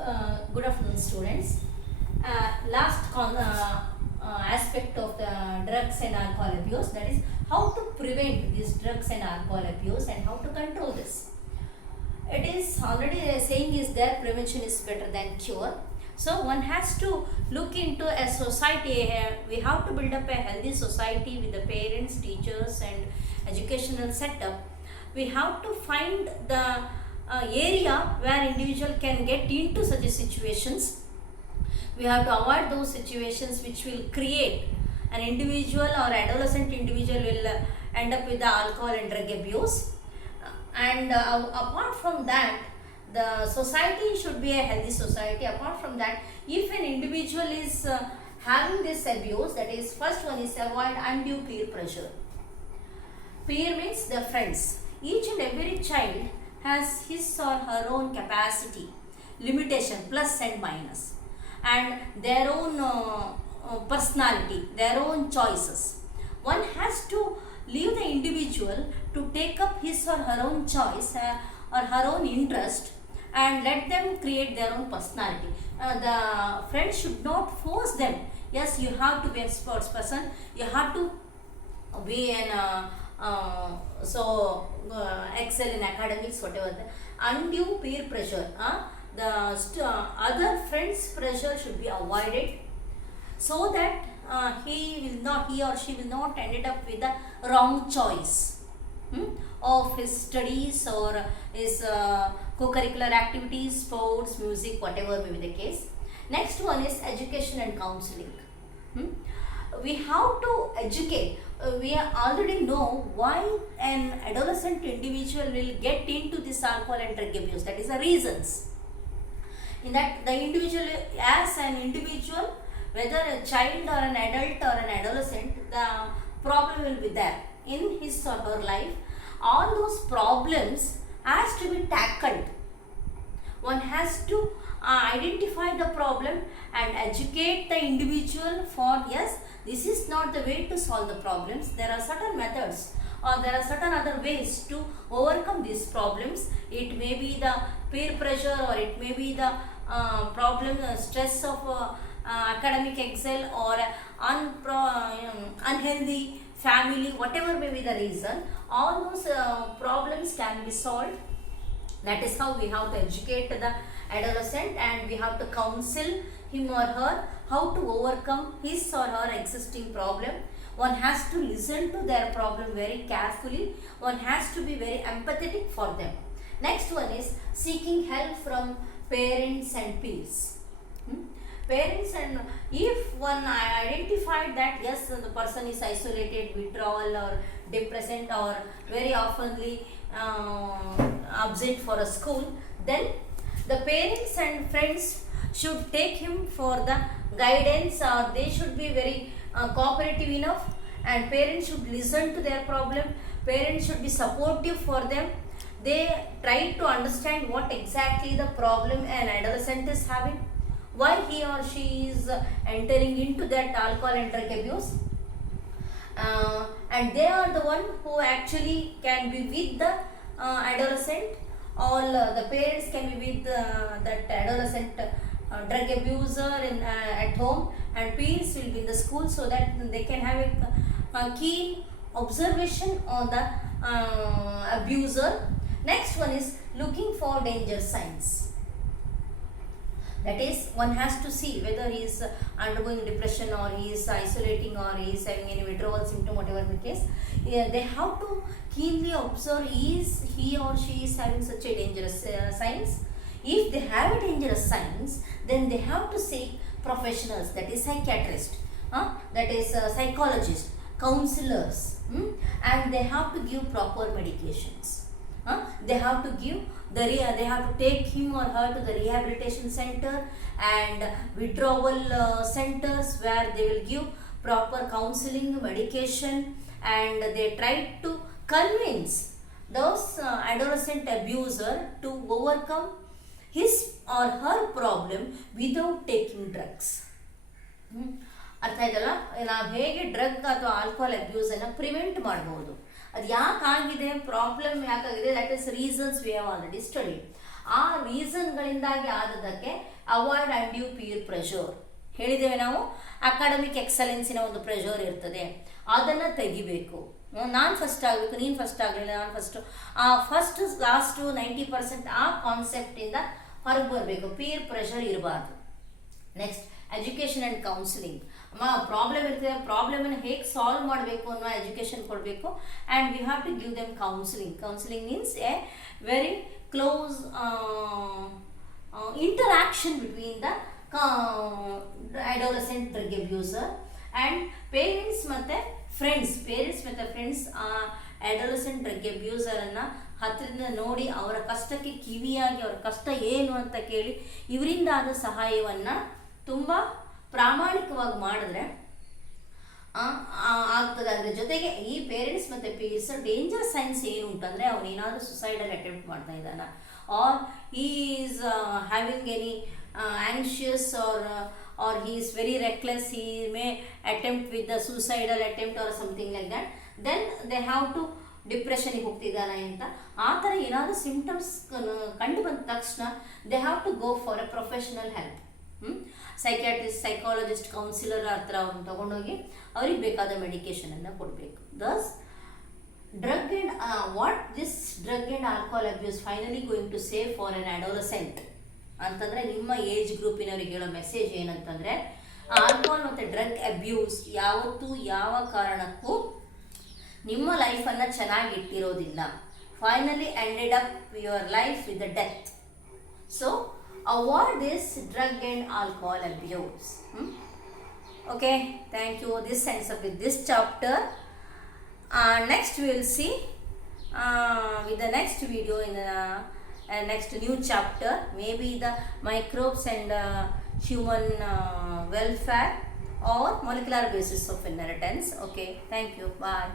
Good afternoon, students. Last aspect of the drugs and alcohol abuse, that is how to prevent these drugs and alcohol abuse and how to control this. It is already saying is that prevention is better than cure. So one has to look into a society. We have to build up a healthy society with the parents, teachers, and educational setup. We have to find the area where individual can get into such situations. We have to avoid those situations which will create an individual or adolescent individual will end up with the alcohol and drug abuse. And apart from that, the society should be a healthy society. Apart from that, if an individual is having this abuse, that is, first one is avoid undue peer pressure. Peer means the friends. Each and every child has his or her own capacity, limitation, plus and minus, and their own personality, their own choices. One has to leave the individual to take up his or her own choice or her own interest and let them create their own personality. The friends should not force them. Yes, you have to be a sports person, you have to be an excel in academics, whatever. Undue peer pressure, the other friends' pressure should be avoided, so that he or she will not ended up with the wrong choice of his studies or his co-curricular activities, sports, music, whatever may be the case. Next one is education and counseling. We have to educate. We already know why an adolescent individual will get into this alcohol and drug abuse. That is the reasons. In that, the individual, as an individual, whether a child or an adult or an adolescent, the problem will be there in his or her life. All those problems has to be tackled. One has to identify the problem and educate the individual for, yes, this is not the way to solve the problems. There are certain methods or there are certain other ways to overcome these problems. It may be the peer pressure, or it may be the problem, stress of academic excel, or unhealthy family, whatever may be the reason. All those problems can be solved. That is how we have to educate the adolescent, and we have to counsel him or her how to overcome his or her existing problem. One has to listen to their problem very carefully. One has to be very empathetic for them. Next one is seeking help from parents and peers. Parents, and if one identified that yes, the person is isolated, withdrawal, or depressant, or very oftenly absent for a school, then the parents and friends should take him for the guidance, or they should be very cooperative enough, and parents should listen to their problem. Parents should be supportive for them. They try to understand what exactly the problem an adolescent is having, why he or she is entering into that alcohol and drug abuse, and they are the one who actually can be with the adolescent. All the parents can be with that adolescent drug abuser at home, and peers will be in the school, so that they can have a keen observation on the abuser. Next one is looking for danger signs. That is, one has to see whether he is undergoing depression, or he is isolating, or he is having any withdrawal symptom, whatever the case. They have to keenly observe, is he or she is having such a dangerous signs. If they have a dangerous signs, then they have to seek professionals, that is psychiatrist, that is psychologist, counselors, and they have to give proper medications. They have to give they have to take him or her to the rehabilitation center and withdrawal centers, where they will give proper counseling, medication, and they try to convince those adolescent abuser to overcome his or her problem without taking drugs. ಅರ್ಥ ಆಯ್ತಲ್ಲ, ನಾವು ಹೇಗೆ drug ಅಥವಾ alcohol ಅಬ್ಯೂಸನ್ನು prevent ಮಾಡ್ಬೋದು, ಅದು ಯಾಕಾಗಿದೆ, problem ಯಾಕಾಗಿದೆ, that is reasons we have already studied. ಆ ರೀಸನ್ಗಳಿಂದಾಗಿ ಆದದಕ್ಕೆ ಅವಾಯ್ಡ್ ಅನ್ಡ್ಯೂ ಪೀರ್ ಪ್ರೆಷರ್. ಹೇಳಿದ್ದೇವೆ ನಾವು, ಅಕಾಡೆಮಿಕ್ ಎಕ್ಸಲೆನ್ಸಿನ ಒಂದು ಪ್ರೆಷರ್ ಇರ್ತದೆ, ಅದನ್ನು ತೆಗಿಬೇಕು. ನಾನು ಫಸ್ಟ್ ಆಗಬೇಕು, ನೀನು ಫಸ್ಟ್ ಆಗಲಿಲ್ಲ, ನಾನು ಫಸ್ಟು, ಆ ಫಸ್ಟ್ ಲಾಸ್ಟು 90% ಆ ಕಾನ್ಸೆಪ್ಟಿಂದ ಹೊರಗೆ ಬರಬೇಕು. ಪೀರ್ ಪ್ರೆಷರ್ ಇರಬಾರ್ದು. Next education and counselling. Problem ಇರ್ತದೆ, ಪ್ರಾಬ್ಲಮನ್ನು ಹೇಗೆ ಸಾಲ್ವ್ ಮಾಡಬೇಕು ಅನ್ನೋ ಎಜುಕೇಷನ್ ಕೊಡಬೇಕು. And we have to give them counselling. Counselling means a very close interaction between the adolescent drug abuser and parents ಮತ್ತು ಫ್ರೆಂಡ್ಸ್ ಆ adolescent drug abuser ಅನ್ನು ಹತ್ತಿರದಿಂದ ನೋಡಿ ಅವರ ಕಷ್ಟಕ್ಕೆ ಕಿವಿಯಾಗಿ ಅವರ ಕಷ್ಟ ಏನು ಅಂತ ಕೇಳಿ ಇವರಿಂದ ಆದ ಸಹಾಯವನ್ನು ತುಂಬ ಪ್ರಾಮಾಣಿಕವಾಗಿ ಮಾಡಿದ್ರೆ ಆಗ್ತದೆ. ಅದರ ಜೊತೆಗೆ ಈ ಪೇರೆಂಟ್ಸ್ ಮತ್ತು ಪೀರ್ಸ್ ಡೇಂಜರ್ ಸೈನ್ಸ್ ಏನು ಉಂಟಂದರೆ ಅವನೇನಾದರೂ ಸುಸೈಡಲ್ ಅಟೆಂಪ್ಟ್ ಮಾಡ್ತಾ ಇದ್ದಾನ, or he is having any anxious or he is very reckless, he may attempt with the suicidal attempt or something like that, then they have to ಡಿಪ್ರೆಷನ್ಗೆ ಹೋಗ್ತಿದ್ದಾನೆ ಅಂತ ಆ ಥರ ಏನಾದರೂ symptoms ಕಂಡು ಬಂದ ತಕ್ಷಣ they have to go for a professional help. Psychiatrist, psychologist, counsellor ಹತ್ರ ಅವ್ರನ್ನ ತೊಗೊಂಡೋಗಿ ಅವ್ರಿಗೆ ಬೇಕಾದ ಮೆಡಿಕೇಷನನ್ನು ಕೊಡಬೇಕು. ದಸ್ drug and what this drug and alcohol abuse finally going to say for an adolescent ಅಂತಂದರೆ ನಿಮ್ಮ ಏಜ್ ಗ್ರೂಪಿನವ್ರಿಗೆ ಹೇಳೋ ಮೆಸೇಜ್ ಏನಂತಂದರೆ, ಆಲ್ಕೋಹಾಲ್ ಮತ್ತು ಡ್ರಗ್ ಅಬ್ಯೂಸ್ ಯಾವತ್ತೂ ಯಾವ ಕಾರಣಕ್ಕೂ ನಿಮ್ಮ ಲೈಫನ್ನು ಚೆನ್ನಾಗಿ ಇಟ್ಟಿರೋದಿಲ್ಲ. Finally ended up your life with the death. So avoid this drug and alcohol abuse. Okay, thank you. This ends up with this chapter. Next we will see with the next video in the next new chapter, maybe the microbes and human welfare or molecular basis of inheritance. Okay, thank you. Bye.